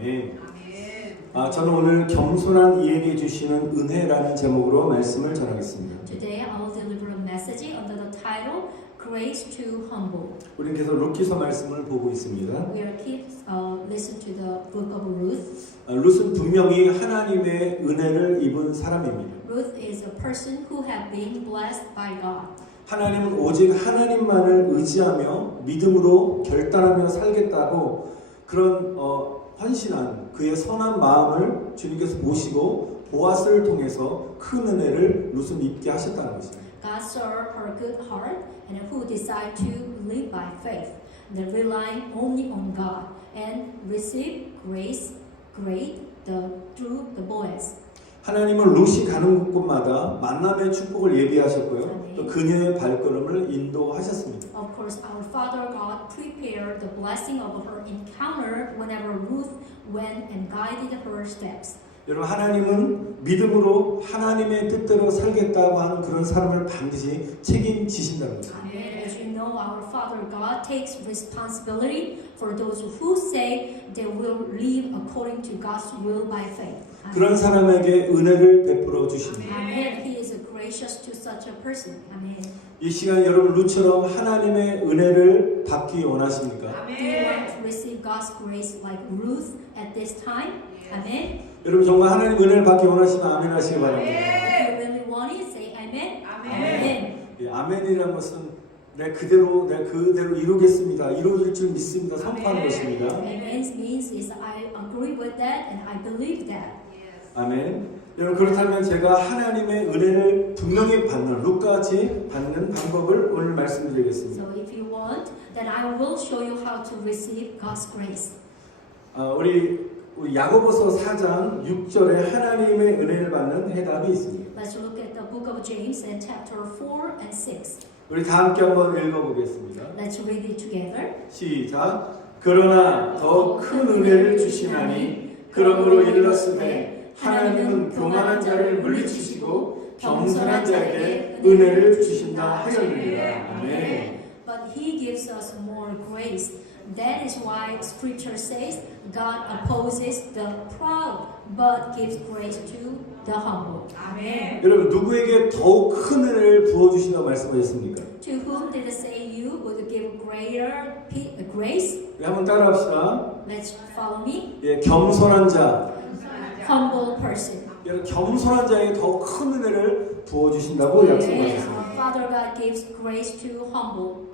아멘. 저는 오늘 겸손한 이에게 주시는 은혜라는 제목으로 말씀을 전하겠습니다. Today I will deliver a message under the title Grace to Humble. 우리는 계속 룻기서 말씀을 보고 있습니다. We are keep listen to the book of Ruth. 룻은 분명히 하나님의 은혜를 입은 사람입니다. Ruth is a person who have been blessed by God. 하나님은 오직 하나님만을 의지하며 믿음으로 결단하며 살겠다고 그런 헌신한 그의 선한 마음을 주님께서 보시고 보아스를 통해서 큰 은혜를 룻은 입게 하셨다는 것입니다. God saw her good heart and who decided to live by faith, and relying only on God and receive grace through the Boaz. 하나님은 룻이 가는 곳마다 만남의 축복을 예비하셨고요. 또 그녀의 발걸음을 인도하셨습니다. Of course, our Father God prepared the blessing of her encounter whenever Ruth went and guided her steps. 여러분, 하나님은 믿음으로 하나님의 뜻대로 살겠다고 하는 그런 사람을 반드시 책임지신다는 거죠. Amen. As you know, our Father God takes responsibility for those who say they will live according to God's will by faith. 그런 사람에게 은혜를 베풀어 주십니다. Amen. He is gracious to such a person. Amen. 이 시간 여러분 룻처럼 하나님의 은혜를 받기 원하십니까? Do you want to receive God's grace like Ruth at this time? Amen. 여러분 정말 하나님 은혜를 받기 원하시면 아멘 하시기 바랍니다. If you really want it, say Amen. Amen. 아멘이라는 것은 내 그대로 이루겠습니다. 이루어질 줄 믿습니다. 선포하는 것입니다. Amen means is I agree with that and I believe that. 아멘. 여러분 그렇다면 제가 하나님의 은혜를 분명히 받는 룻같이 받는 방법을 오늘 말씀드리겠습니다. So if you want, then I will show you how to receive God's grace. 우리 야고보서 4장 6절에 하나님의 은혜를 받는 해답이 있습니다. Let's look at the book of James and chapter 4 and 6. 우리 다 함께 한번 읽어보겠습니다. Let's read it together. 시작. 그러나 더 큰 은혜를 주시나니 그러므로 이르렀으되 하나님은 교만한 자를 물리치시고 겸손한 자에게 은혜를 주신다 하였느니라. 아멘. But He gives us more grace. That is why Scripture says God opposes the proud, but gives grace to the humble. 아멘. 여러분 누구에게 더욱 큰 은혜를 부어주신다고 말씀하셨습니까? To whom did it say you would give greater grace? 네, 한번 따라합시다. Let's follow me. 예, 겸손한 자. Humble person. 여러분 겸손한 자에게 더 큰 은혜를 부어주신다고 약속하셨습니다. Our Father God gives grace to humble.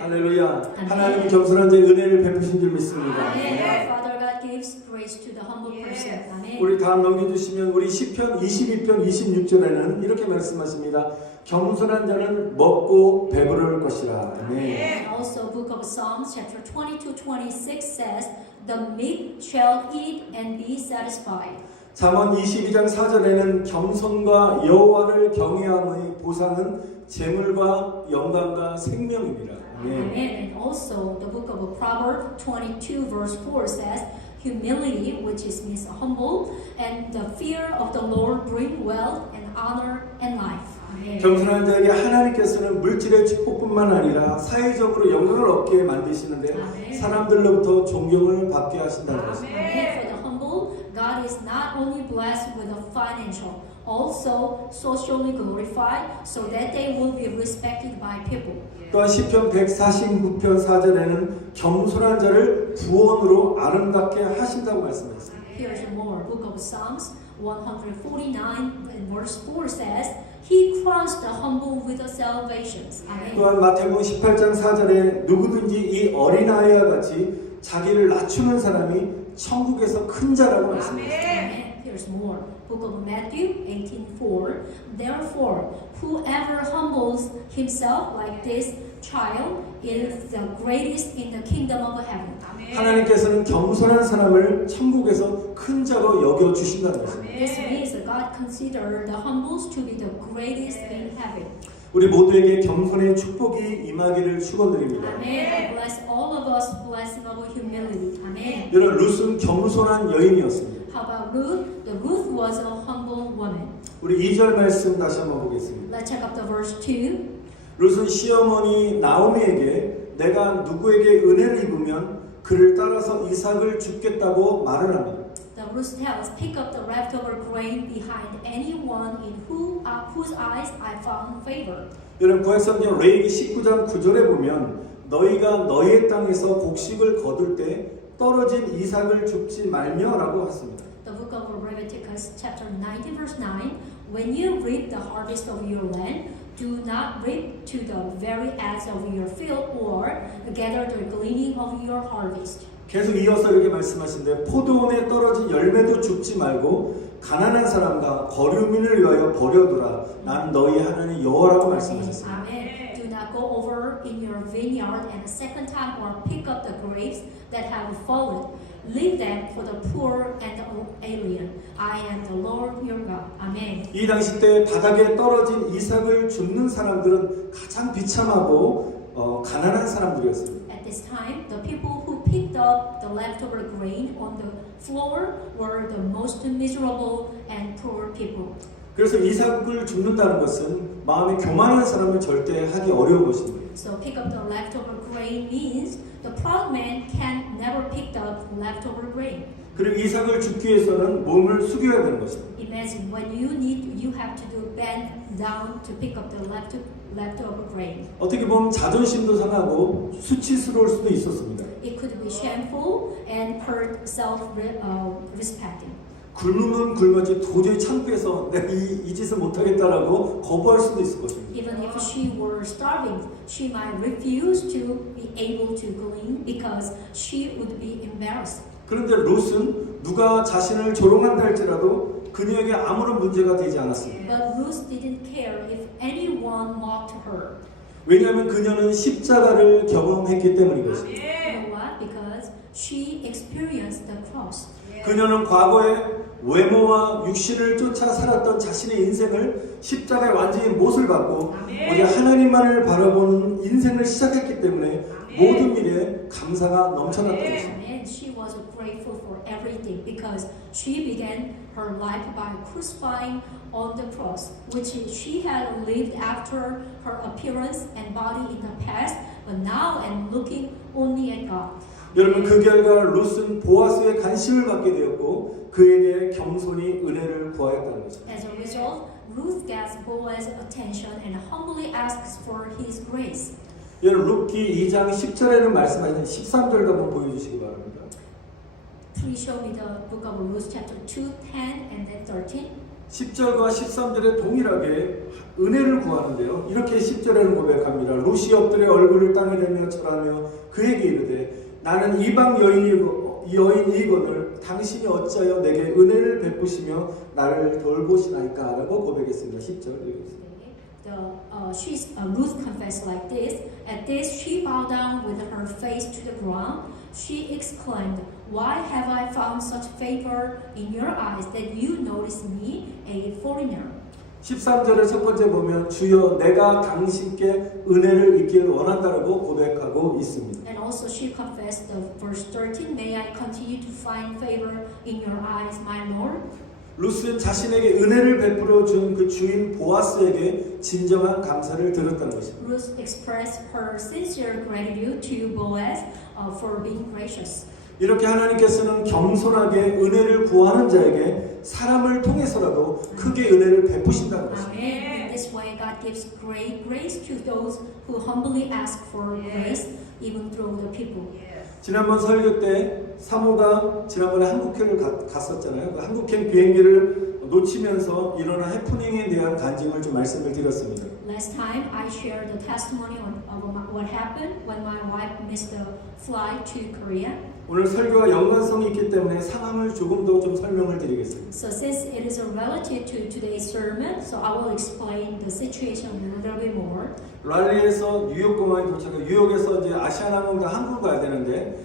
할렐루야. 하나님이 겸손한 자의 은혜를 베푸신 줄 믿습니다. Amen. Our Father God gives grace to the humble person. Amen. 우리 다음 넘겨주시면 우리 시편 22편 26절에는 이렇게 말씀하십니다. 겸손한 자는 먹고 배부를 것이라. 아멘. And also, Book of Psalms, chapter 22-26 says, "The meek shall eat and be satisfied." 잠언 22장 4절에는 겸손과 여호와를 경외함의 보상은 재물과 영광과 생명입니다. Amen. And also, the book of Proverbs 22 verse 4 says, "Humility, which means humble, and the fear of the Lord bring wealth and honor and life." Amen. 겸손한 자에게 하나님께서는 물질의 축복뿐만 아니라 사회적으로 영광을 얻게 만드시는데 사람들로부터 존경을 받게 하신다는 것입니다. Amen. For the humble, God is not only blessed with a financial, also socially glorified, so that they will be respected by people. 또한 시편 149편 4절에는 겸손한 자를 구원으로 아름답게 하신다고 말씀하셨습니다. Here's more. Book of Psalms 149 and verse 4 says, "He crowns the humble with salvation." Amen. 또한 마태복음 18장 4절에 누구든지 이 어린아이와 같이 자기를 낮추는 사람이 천국에서 큰 자라고 말씀하셨습니다. Amen. Here's more. Book of Matthew 18:4. "Therefore, whoever humbles himself like this child is the greatest in the kingdom of heaven." 하나님께서는 겸손한 사람을 천국에서 큰 자로 여겨 주신다는 것입니다. This means that God considers the humbles to be the greatest in heaven. 우리 모두에게 겸손의 축복이 임하기를 축원드립니다. Amen. Bless all of us blessing of humility. Amen. 여러분 룻은 겸손한 여인이었습니다. How about Ruth? The Ruth was a humble woman. 우리 2절 말씀 다시 한번 보겠습니다. Let's check out the verse 2. 룻은 시어머니 나오미에게 내가 누구에게 은혜를 입으면 그 그를 따라서 이삭을 죽겠다고 말을 합니다. The Ruth tells, pick up the leftover grain behind anyone in whose eyes I found favor. 여러분 구약성경 레위기 19장 9절에 보면 너희가 너희의 땅에서 곡식을 거둘 때 떨어진 이삭을 줍지 말며라고 했습니다. The book of Leviticus chapter 19 verse 9, when you reap the harvest of your land, do not reap to the very edge of your field or gather the gleaning of your harvest. 계속 이어서 이렇게 말씀하시는데 포도원에 떨어진 열매도 줍지 말고 가난한 사람과 거류민을 위하여 버려두라. 나는 너희 하나님 여호와라고 말씀하셨습니다. Amen. Do not go over in your vineyard and a second time or pick up the grapes that have fallen. Leave them for the poor and the alien. I am the Lord your God. Amen. 이 당시 때 바닥에 떨어진 이삭을 줍는 사람들은 가장 비참하고 가난한 사람들이었습니다. At this time, the people who picked up the leftover grain on the floor were the most miserable and poor people. 그래서 이삭을 줍는다는 것은 마음에 교만한 사람은 절대 하기 어려운 것입니다. So pick up the leftover grain means the proud man can never pick up leftover grain. 그리고 이삭을 줍기 위해서는 몸을 숙여야 되는 것입니다. Imagine when you have to do bend down to pick up the leftover grain. 어떻게 보면 자존심도 상하고 수치스러울 수도 있었습니다. It could be shameful and hurt self-respecting. 굶으면 굶었지 도저히 참고해서 내가 이 짓을 못하겠다라고 거부할 수도 있을 것입니다. Even if she were starving, she might refuse to be able to glean because she would be embarrassed. 그런데 롯은 누가 자신을 조롱한다 할지라도 그녀에게 아무런 문제가 되지 않았습니다. But Ruth didn't care if anyone mocked her. 왜냐하면 그녀는 십자가를 경험했기 때문인 것입니다. You know what? Because she experienced the cross. 그녀는 과거에 외모와 육신을 쫓아 살았던 자신의 인생을 십자가에 완전히 못을 받고 오직 하나님만을 바라보는 인생을 시작했기 때문에 모든 일에 감사가 넘쳐났던 것입니다. And she was grateful for everything because she began her life by crucifying on the cross, which she had lived after her appearance and body in the past, but now and looking only at God. 여러분 그 결과 롯은 보아스의 관심을 받게 되었고 그에게 겸손히 은혜를 구하였다는 것입니다. As a result, Ruth gets Boaz's attention and humbly asks for his grace. 여러분 룻기 2장 10절에는 말씀하신 13절도 한번 보여주시기 바랍니다. Please show me the book of Ruth chapter 2, 10 and then 13. 10절과 13절에 동일하게 은혜를 구하는데요. 이렇게 10절에는 고백합니다. 룻이 엎드려 얼굴을 땅에 대며 절하며 그에게 이르되 나는 이방 여인이거늘 당신이 어찌하여 내게 은혜를 베푸시며 나를 돌보시나이까 라고 고백했습니다. 10절 읽겠습니다. Ruth confessed like this. At this, she bowed down with her face to the ground. She exclaimed, "Why have I found such favor in your eyes that you notice me, a foreigner?" 13절의 첫 번째 보면 주여 내가 당신께 은혜를 입길 원한다라고 고백하고 있습니다. And also she confessed the verse 13, "May I continue to find favor in your eyes, my Lord?" 룻은 자신에게 은혜를 베풀어 준 그 주인 보아스에게 진정한 감사를 드렸다는 것입니다. Ruth expressed her sincere gratitude to Boaz for being gracious. 이렇게 하나님께서는 겸손하게 은혜를 구하는 자에게 사람을 통해서라도 크게 은혜를 베푸신다는 것입니다. Amen. In this way, God gives great grace to those who humbly ask for grace, even through the people. 지난번 설교 때 사모가 지난번에 한국행을 갔었잖아요. 그 한국행 비행기를 놓치면서 일어난 해프닝에 대한 간증을 좀 말씀을 드렸습니다. Last time I shared the testimony of what happened when my wife missed the flight to Korea. 오늘 설교와 연관성이 있기 때문에 상황을 조금 더 좀 설명을 드리겠습니다. So since it is related to today's sermon, so I will explain the situation a little bit more. 랄리에서 뉴욕 공항에 도착해 뉴욕에서 이제 아시아나항공으로 한국 가야 되는데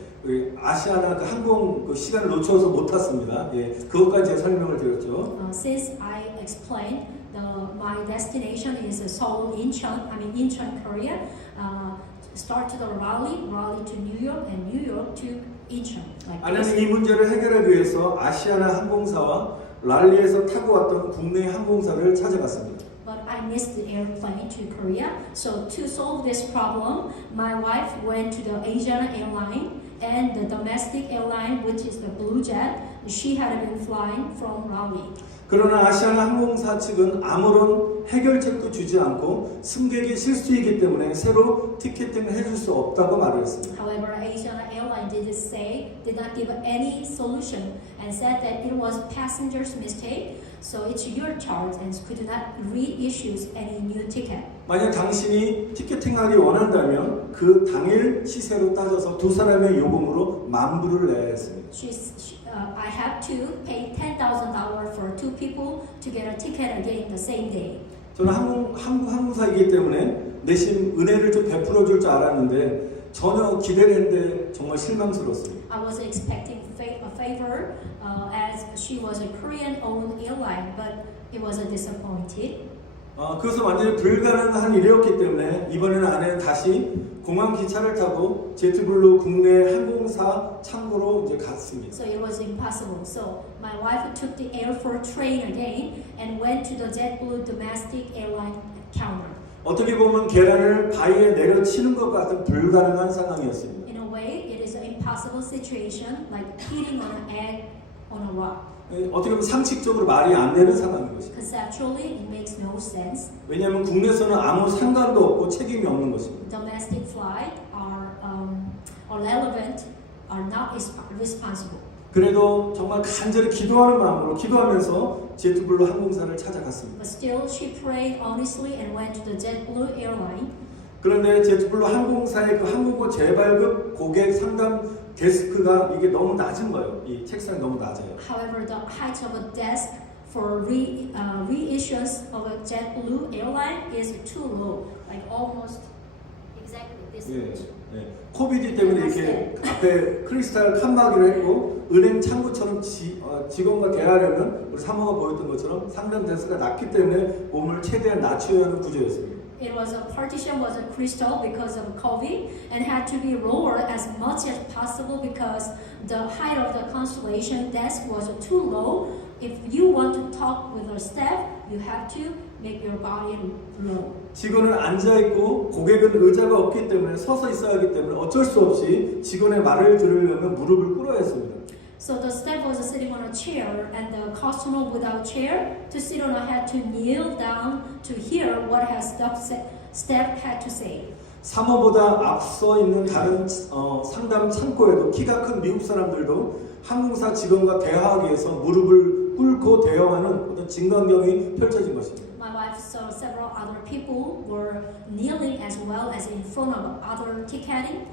아시아나 그 항공 그 시간을 놓쳐서 못 탔습니다. 예, 그것까지 제가 설명을 드렸죠. Since I explained my destination is Seoul, Incheon, Korea. Start to the Raleigh to New York, and New York to Incheon. Like 아내는 이 문제를 해결하기 위해서 아시아나 항공사와 랄리에서 타고 왔던 국내 항공사를 찾아갔습니다. But I missed the airplane to Korea. So to solve this problem, my wife went to the Asiana airline and the domestic airline, which is the Blue Jet, she had been flying from Raleigh. 그러나 아시아나 항공사 측은 아무런 해결책도 주지 않고 승객의 실수이기 때문에 새로 티켓팅을 해줄 수 없다고 말을 했습니다. However, Asiana Airlines did not give any solution and said that it was passengers' mistake, so it's your charge and could not reissue any new ticket. 만약 당신이 티켓팅하기 원한다면 그 당일 시세로 따져서 두 사람의 요금으로 $10,000를 내야 했습니다. I have to pay $10,000 for two people to get a ticket again the same day. 저는 한국 항공사이기 때문에 내심 은혜를 좀 베풀어 줄 줄 알았는데 전혀 기대를 했는데 정말 실망스러웠습니다. I was expecting a favor as she was a Korean-owned airline, but it was disappointed. 그것은 완전히 불가능한 일이었기 때문에 이번에는 아내는 다시 공항 기차를 타고 제트블루 국내 항공사 창구로 이제 갔습니다. So it was impossible. So my wife took the airport train again and went to the JetBlue domestic airline counter. 어떻게 보면 계란을 바위에 내려치는 것 같은 불가능한 상황이었습니다. In a way, it is an impossible situation, like hitting on an egg on a rock. 어떻게 보면 상식적으로 말이 안 되는 상황인 것입니다. Conceptually, it makes no sense. 왜냐하면 국내에서는 아무 상관도 없고 책임이 없는 것입니다. Domestic flight are relevant, are not responsible. 그래도 정말 간절히 기도하는 마음으로 기도하면서 제트블루 항공사를 찾아갔습니다. But still, she prayed honestly and went to the JetBlue airline. 그런데 제트블루 항공사의 그 항공권 재발급 고객 상담 데스크가 이게 너무 낮은 거예요. 이 책상이 너무 낮아요. However, the height of a desk for reissuance of a JetBlue airline is too low, like almost exactly this much. 코비드 때문에 이렇게 앞에 크리스탈 칸막이를 했고 은행 창구처럼 직원과 대화하려면 우리 사모가 보였던 것처럼 상담 데스크가 낮기 때문에 몸을 최대한 낮춰야 하는 구조였습니다. It was a partition was a crystal because of COVID and had to be lowered as much as possible because the height of the constellation desk was too low. If you want to talk with a staff, you have to make your body low. 직원은 앉아 있고 고객은 의자가 없기 때문에 서서 있어야 하기 때문에 어쩔 수 없이 직원의 말을 들으려면 무릎을 꿇어야 했습니다. So the staff was sitting on a chair and the customer without chair to sit on had to kneel down to hear what has the staff had to say. 사모보다 앞서 있는 다른 상담 창고에도 키가 큰 미국 사람들도 항공사 직원과 대화하기 위해서 무릎을 꿇고 대화하는 어떤 진광경이 펼쳐진 것입니다. My wife saw several other people were kneeling as well as in front of other ticketing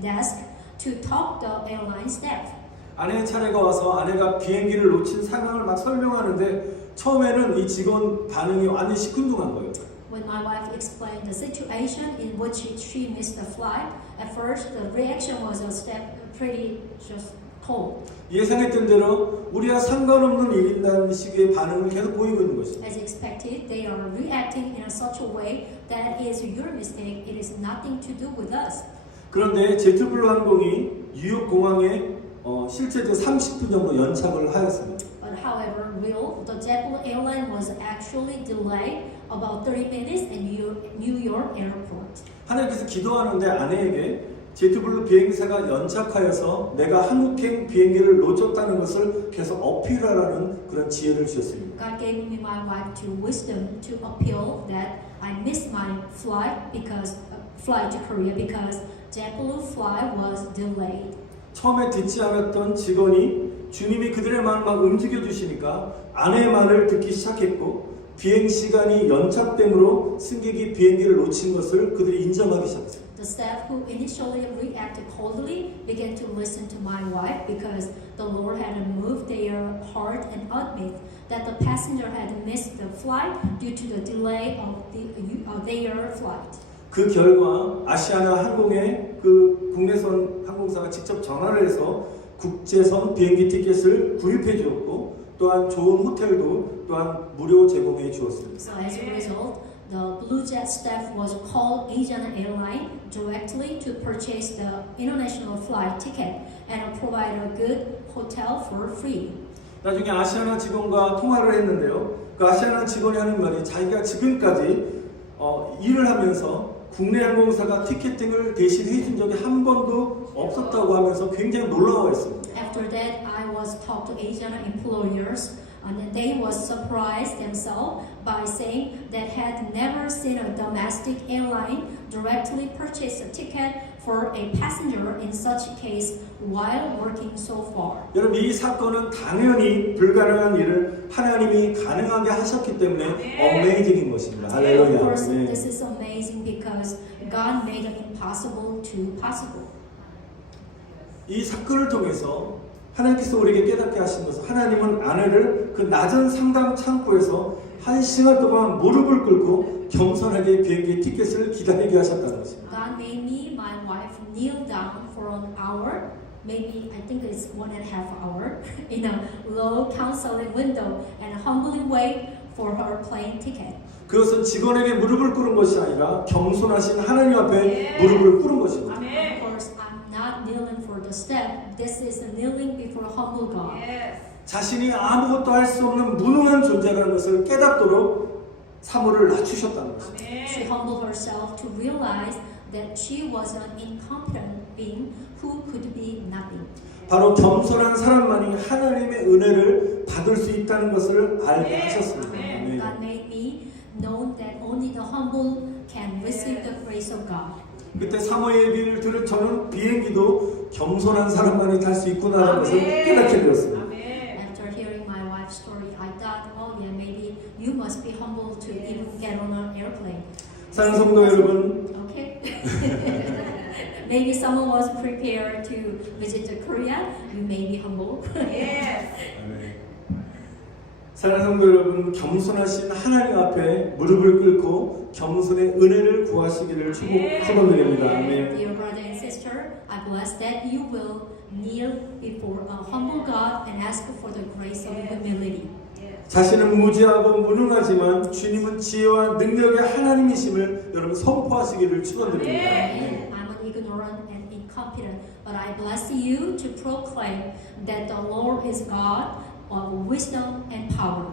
desk to talk the airline staff. 아내의 차례가 와서 아내가 비행기를 놓친 상황을 막 설명하는데 처음에는 이 직원 반응이 완전히 시큰둥한 거예요. When my wife explained the situation in which she missed the flight, at first the reaction was a step pretty just cold. 예상했던 대로 우리와 상관없는 일이라는 식의 반응을 계속 보이고 있는 것입니다. As expected, they are reacting in such a way that it is your mistake. It is nothing to do with us. 그런데 제트블루 항공이 뉴욕 공항에 실제로 30분 정도 연착을 하였습니다. But however, the JetBlue airline was actually delayed about 30 minutes in New York airport. 하나님께서 기도하는데 아내에게 제트블루 비행사가 연착하여서 내가 한국행 비행기를 놓쳤다는 것을 계속 어필하라는 그런 지혜를 주셨습니다. God gave me my wife to wisdom to appeal that I missed my flight to Korea because JetBlue flight was delayed. 처음에 듣지 않았던 직원이 주님이 그들의 마음을 막 움직여 주시니까 아내의 말을 듣기 시작했고 비행 시간이 연착됨으로 승객이 비행기를 놓친 것을 그들이 인정하기 시작했습니다. The staff who initially reacted coldly began to listen to my wife because the Lord had moved their heart and admit that the passenger had missed the flight due to the delay of their flight. 그 결과 아시아나 항공의 그 국내선 항공사가 직접 전화를 해서 국제선 비행기 티켓을 구입해 주었고 또한 좋은 호텔도 또한 무료 제공해 주었습니다. So as a result, the Blue Jet staff was called Asiana Airlines directly to purchase the international flight ticket and provide a good hotel for free. 나중에 아시아나 직원과 통화를 했는데요. 그 아시아나 직원이 하는 말이 자기가 지금까지 일을 하면서 국내 항공사가 티켓팅을 대신 해준 적이 한 번도 없었다고 하면서 굉장히 놀라워했습니다. After that, I was talked to Asian employers, and they was surprised themselves by saying that had never seen a domestic airline directly purchase a ticket for a passenger in such a case while working so far. 여러분 이 사건은 당연히 불가능한 일을 하나님이 가능하게 하셨기 때문에 어메이징인 것입니다. Of 할렐루야. course, 네. this is amazing because God made the impossible to possible. 이 사건을 통해서 하나님께서 우리에게 깨닫게 하신 것은 하나님은 아내를 그 낮은 상담 창구에서 1시간 동안 무릎을 꿇고 겸손하게 비행기 티켓을 기다리게 하셨다는 것입니다. God made me, my wife, kneel down for an hour, maybe I think it's 1.5 hours, in a low counseling window and humbly wait for her plane ticket. 그것은 직원에게 무릎을 꿇은 것이 아니라 겸손하신 하나님 앞에 무릎을 꿇은 것입니다. Of course, I'm not kneeling for the step. This is kneeling before a humble God. 자신이 아무것도 할 수 없는 무능한 존재라는 것을 깨닫도록 사모를 낮추셨다는 것입니다. She humbled herself to realize that she was an incompetent being who could be nothing. 바로 겸손한 사람만이 하나님의 은혜를 받을 수 있다는 것을 알게 하셨습니다. 네. God made me know that only the humble can receive the grace of God. 그때 사모의 얘기를 들은 저는 비행기도 겸손한 사람만이 탈 수 있구나라는 것을 깨닫게 되었습니다. After hearing my wife's story, I thought, oh yeah, maybe you must be humble to even get on an airplane. 사랑하는 성도 여러분, Okay. Maybe someone was prepared to visit Korea. You may be humble. 사랑하는 성도 여러분, 겸손하신 하나님 앞에 무릎을 꿇고 겸손의 은혜를 구하시기를 축원드립니다. 아멘. Dear brother and sister, I bless that you will kneel before a humble God and ask for the grace of humility. 자신은 무지하고 무능하지만 주님은 지혜와 능력의 하나님이심을 여러분 선포하시기를 축원드립니다. 아멘. I'm an ignorant and incompetent, but I bless you to proclaim that the Lord is God of wisdom and power.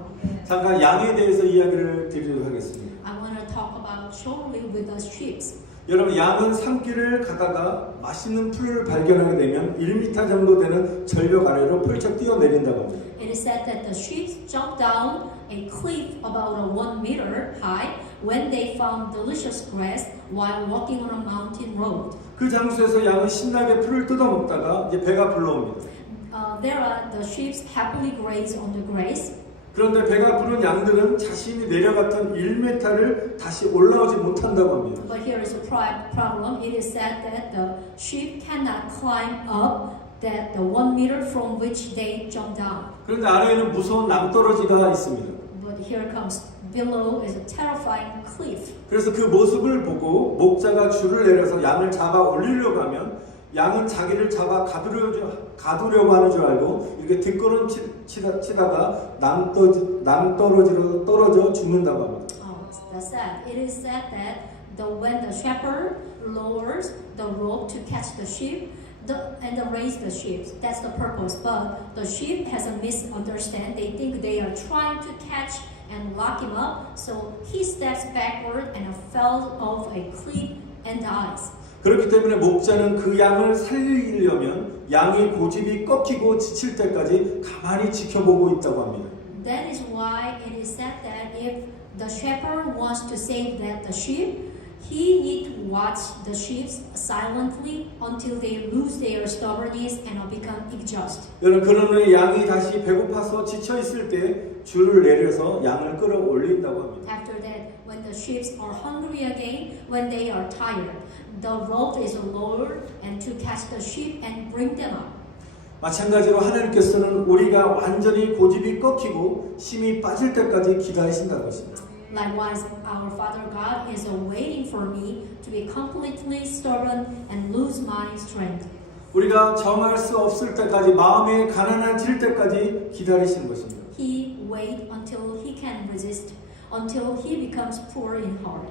잠깐 양에 대해서 이야기를 드리도록 하겠습니다. I want to talk about shortly with the sheep. 여러분 양은 산길을 가다가 맛있는 풀을 발견하게 되면 1m 정도 되는 절벽 아래로 펼쳐 뛰어내린다고 합니다. It is said that the sheep jumped down a cliff about 1 meter high when they found delicious grass while walking on a mountain road. 그 장소에서 양은 신나게 풀을 뜯어먹다가 이제 배가 불러옵니다. There are the sheep happily graze on the grass. 그런데 배가 부른 양들은 자신이 내려갔던 1m를 다시 올라오지 못한다고 합니다. But here is a problem. It is said that the sheep cannot climb up that the 1 meter from which they jumped down. 그런데 아래에는 무서운 낭떠러지가 있습니다. But here comes below is a terrifying cliff. 그래서 그 모습을 보고 목자가 줄을 내려서 양을 잡아 올리려고 하면 양은 자기를 잡아 가두려고 하는 줄 알고 이렇게 뒷걸음 치다가 낭떠러지로 떨어져 죽는다고 합니다. Oh, that's sad. It is said that when the shepherd lowers the rope to catch the sheep and raise the sheep, that's the purpose. But the sheep has a misunderstanding. They think they are trying to catch and lock him up. So he steps backward and fell off a cliff and dies. 그렇기 때문에 목자는 그 양을 살리려면 양의 고집이 꺾이고 지칠 때까지 가만히 지켜보고 있다고 합니다. That is why it is said that if the shepherd wants to save the sheep, he needs to watch the sheep silently until they lose their stubbornness and become exhausted. 여러분 그런 후에 양이 다시 배고파서 지쳐 있을 때 줄을 내려서 양을 끌어올린다고 합니다. After that, when the sheep are hungry again, when they are tired, the rope is lowered and to catch the sheep and bring them up. 마찬가지로 하나님께서는 우리가 완전히 고집이 꺾이고 힘이 빠질 때까지 기다리신다는 것입니다. Likewise, our Father God is waiting for me to be completely stubborn and lose my strength. 우리가 정할 수 없을 때까지 마음에 가난해질 때까지 기다리시는 것입니다. He wait until he can resist, until he becomes poor in heart.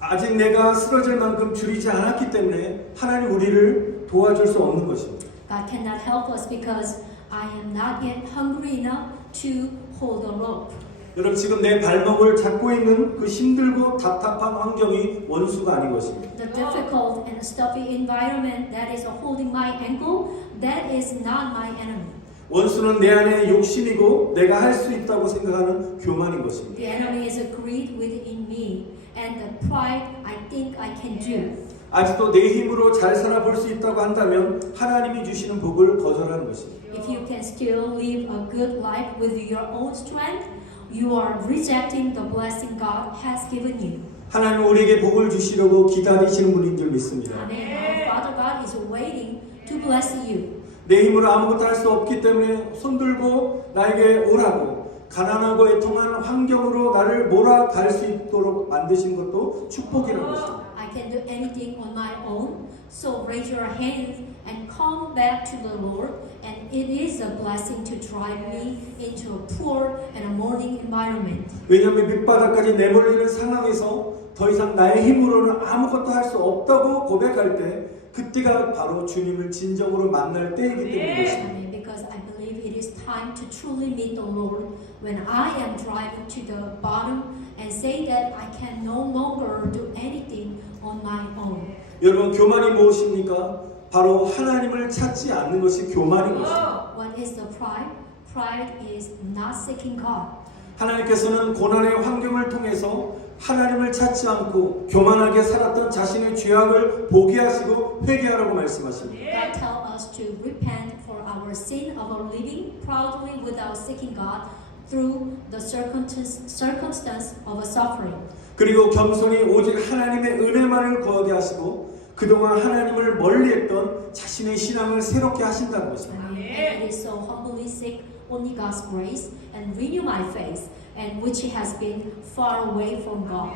아직 내가 쓰러질 만큼 줄이지 않았기 때문에 하나님 우리를 도와줄 수 없는 것입니다. God cannot help us because I am not yet hungry enough to hold the rope. 여러분 지금 내 발목을 잡고 있는 그 힘들고 답답한 환경이 원수가 아닌 것입니다. The difficult and stuffy environment that is holding my ankle, that is not my enemy. 원수는 내 안에 욕심이고 내가 할 수 있다고 생각하는 교만인 것입니다. The enemy is a greed within me and the pride I think I can do. 아직도 내 힘으로 잘 살아볼 수 있다고 한다면 하나님이 주시는 복을 거절하는 것입니다. If you can still live a good life with your own strength, you are rejecting the blessing God has given you. 하나님은 우리에게 복을 주시려고 기다리시는 분인 줄 믿습니다. Amen. Our Father God is waiting to bless you. 내 힘으로 아무것도 할 수 없기 때문에 손들고 나에게 오라고 가난하고 애통한 환경으로 나를 몰아갈 수 있도록 만드신 것도 축복이라는 것입니다. I can do anything on my own, so raise your hands and come back to the Lord, and it is a blessing to drive me into a poor and a mourning environment. 왜냐하면 밑바닥까지 내몰리는 상황에서 더 이상 나의 힘으로는 아무것도 할 수 없다고 고백할 때 그때가 바로 주님을 진정으로 만날 때이기 때문인 것입니다. Because I believe it is time to truly meet the Lord when I am driven to the bottom and say that I can no longer do anything on my own. 여러분 교만이 무엇입니까? 바로 하나님을 찾지 않는 것이 교만인 것입니다. What is the pride? Pride is not seeking God. 하나님께서는 고난의 환경을 통해서 하나님을 찾지 않고 교만하게 살았던 자신의 죄악을 보게 하시고 회개하라고 말씀하십니다. God tells us to repent for our sin of living proudly without seeking God through the circumstance of a suffering. 그리고 겸손히 오직 하나님의 은혜만을 구하게 하시고 그동안 하나님을 멀리했던 자신의 신앙을 새롭게 하신다는 것입니다. And it is so humbly seek only God's grace and renew my faith, and which has been far away from God.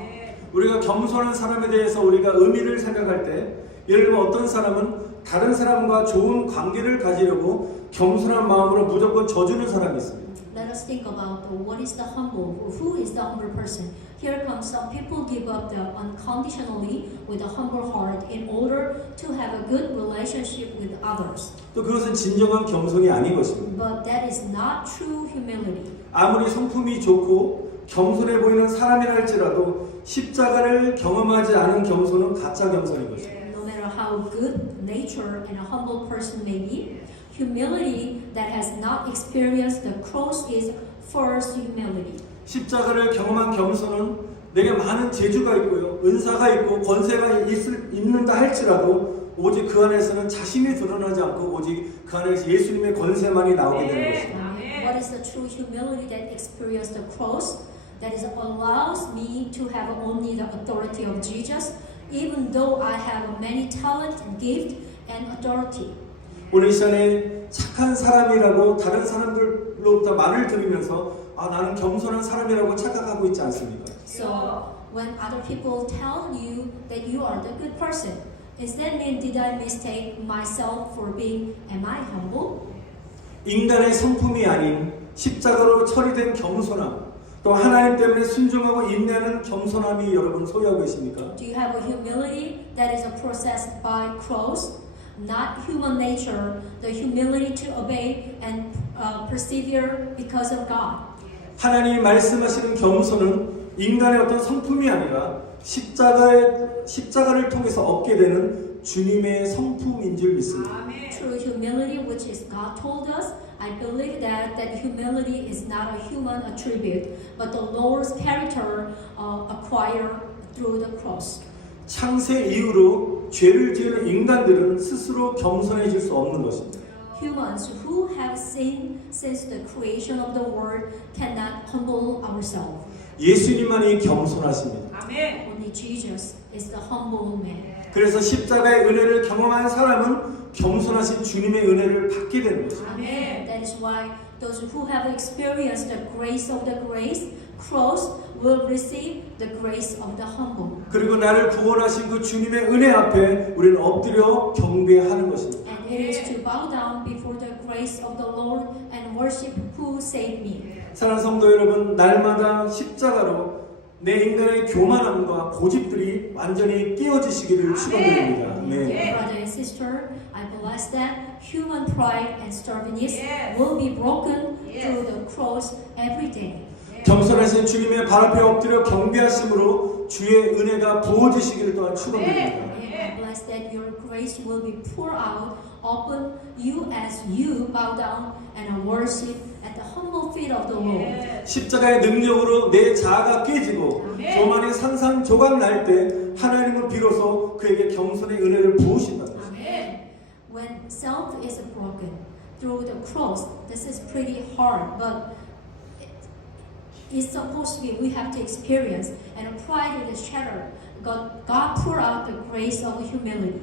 우리가 겸손한 사람에 대해서 우리가 의미를 생각할 때 예를 들면 어떤 사람은 다른 사람과 좋은 관계를 가지려고 겸손한 마음으로 무조건 져주는 사람이 있습니다. Let us think about what is the humble, or who is the humble person. Here comes some people give up the unconditionally with a humble heart in order to have a good relationship with others. 또 그것은 진정한 겸손이 아닌 것입니다. But that is not true humility. 아무리 성품이 좋고 겸손해 보이는 사람이라 할지라도 십자가를 경험하지 않은 겸손은 가짜 겸손인 것입니다. No matter how good nature and a humble person may be, humility that has not experienced the cross is false humility. 십자가를 경험한 겸손은 내게 많은 재주가 있고요, 은사가 있고 권세가 있는다 할지라도 오직 그 안에서는 자신이 드러나지 않고 오직 그 안에서 예수님의 권세만이 나오게 되는 것입니다. What is the true humility that experiences the cross? That is allows me to have only the authority of Jesus, even though I have many talent, gift, and authority. 오늘 이 시간에 착한 사람이라고 다른 사람들로부터 말을 들으면서 나는 겸손한 사람이라고 착각하고 있지 않습니까? So when other people tell you that you are the good person, does that mean did I mistake myself for being? Am I humble? 인간의 성품이 아닌 십자가로 처리된 겸손함, 또 하나님 때문에 순종하고 인내하는 겸손함이 여러분 소유하고 계십니까? Do you have a humility that is processed by cross, not human nature, the humility to obey and persevere because of God? 하나님이 말씀하시는 겸손은 인간의 어떤 성품이 아니라 십자가를 통해서 얻게 되는 주님의 성품인 줄 믿습니다. True humility, which is God told us, I believe that humility is not a human attribute, but the Lord's character acquired through the cross. 창세 이후로 죄를 지은 인간들은 스스로 겸손해질 수 없는 것입니다. Humans who have sinned since the creation of the world cannot humble ourselves. 예수님만이 겸손하십니다. Only Jesus is the humble man. 그래서 십자가의 은혜를 경험한 사람은 겸손하신 주님의 은혜를 받게 되는 것입니다. Amen. That is why those who have experienced the grace of the cross will receive the grace of the humble. 그리고 나를 구원하신 그 주님의 은혜 앞에 우리는 엎드려 경배하는 것입니다. And it is to bow down before the grace of the Lord and worship who saved me. 사랑하는 성도 여러분, 날마다 십자가로 내 인간의 교만함과 고집들이 완전히 깨어지시기를 축원드립니다. 네. Brother and sister, I bless that human pride and stubbornness will be broken through the cross every day. 겸손하신 주님의 발 앞에 엎드려 경배하심으로 주의 은혜가 부어지시기를 또한 축원드립니다. I bless that your grace will be poured out upon you as you bow down and worship at the humble feet of the Lord. 십자가의 능력으로 내 자아가 깨지고 교만의 산산조각 날 때 하나님은 비로소 그에게 겸손의 은혜를 부으신다. When self is broken through the cross, this is pretty hard, but it's supposed to be we have to experience, and pride is shattered. God poured out the grace of humility.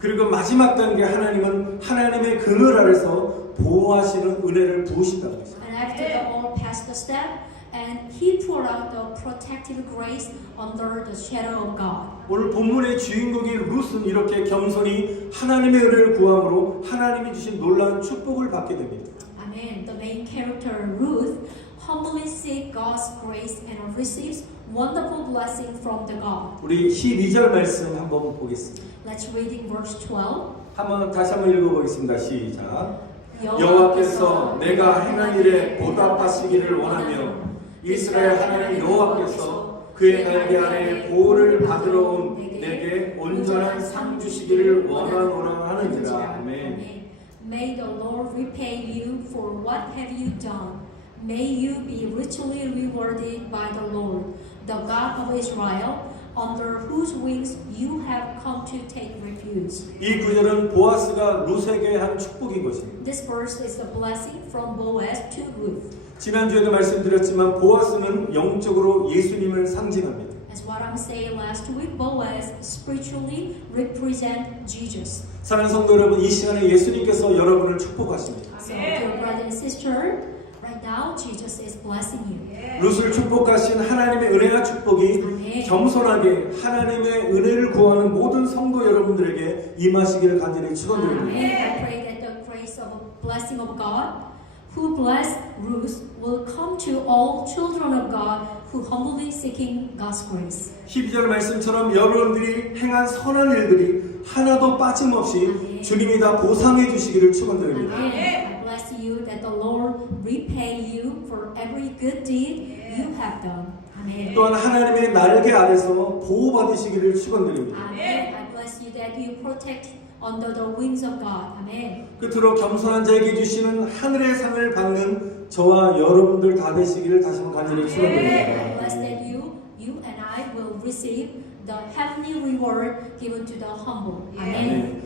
그리고 마지막 단계 하나님은 하나님의 그늘 아래서 보호하시는 은혜를 부으신다고 했습니다. And after the all past the step, and He poured out the protective grace under the shadow of God. 오늘 본문의 주인공인 룻은 이렇게 겸손히 하나님의 은혜를 구함으로 하나님이 주신 놀라운 축복을 받게 됩니다. Amen. The main character Ruth humbly seeks God's grace and receives wonderful blessing from the God. 우리 12절 말씀 한번 보겠습니다. Let's reading verse 12. 다시 한번 읽어보겠습니다. 시작. 여호와께서 내가 행한 일에 보답하시기를 원하며 이스라엘 하나님 여호와께서 그의 날개 아래 보호를 받으러 온 내게 온전한 상 주시기를 원하노라 하는지라. 아멘. May the Lord repay you for what have you done. May you be richly rewarded by the Lord, the God of Israel, under whose wings you have come to take refuge. 이 구절은 보아스가 룻에게 한 축복인 것입니다. This verse is a blessing from Boaz to Ruth. 지난주에도 말씀드렸지만 보아스는 영적으로 예수님을 상징합니다. As what I'm saying last week, Boaz spiritually represent Jesus. 사랑하는 성도 여러분, 이 시간에 예수님께서 여러분을 축복하십니다. So, dear brother and sister, right now Jesus is blessing you. 룻을 축복하신 하나님의 은혜와 축복이 아멘. 겸손하게 하나님의 은혜를 구하는 모든 성도 여러분들에게 임하시기를 간절히 축원드립니다. Amen. I pray that the grace of blessing of God, who blessed Ruth, will come to all children of God who humbly seeking God's grace. 12절 말씀처럼 여러분들이 행한 선한 일들이 하나도 빠짐없이 아멘. 주님이 다 보상해 주시기를 축원드립니다. Amen. I bless you that the Lord repay you for every good deed you have done. Amen. 또한 하나님의 날개 아래서 보호받으시기를 축원드립니다. Amen. I bless you that you protect under the wings of God. Amen. 끝으로 겸손한 자에게 주시는 하늘의 상을 받는 저와 여러분들 다 되시기를 다시 한번 간절히 I 축원드립니다. bless that you and I will receive the heavenly reward given to the humble. Amen. 아멘.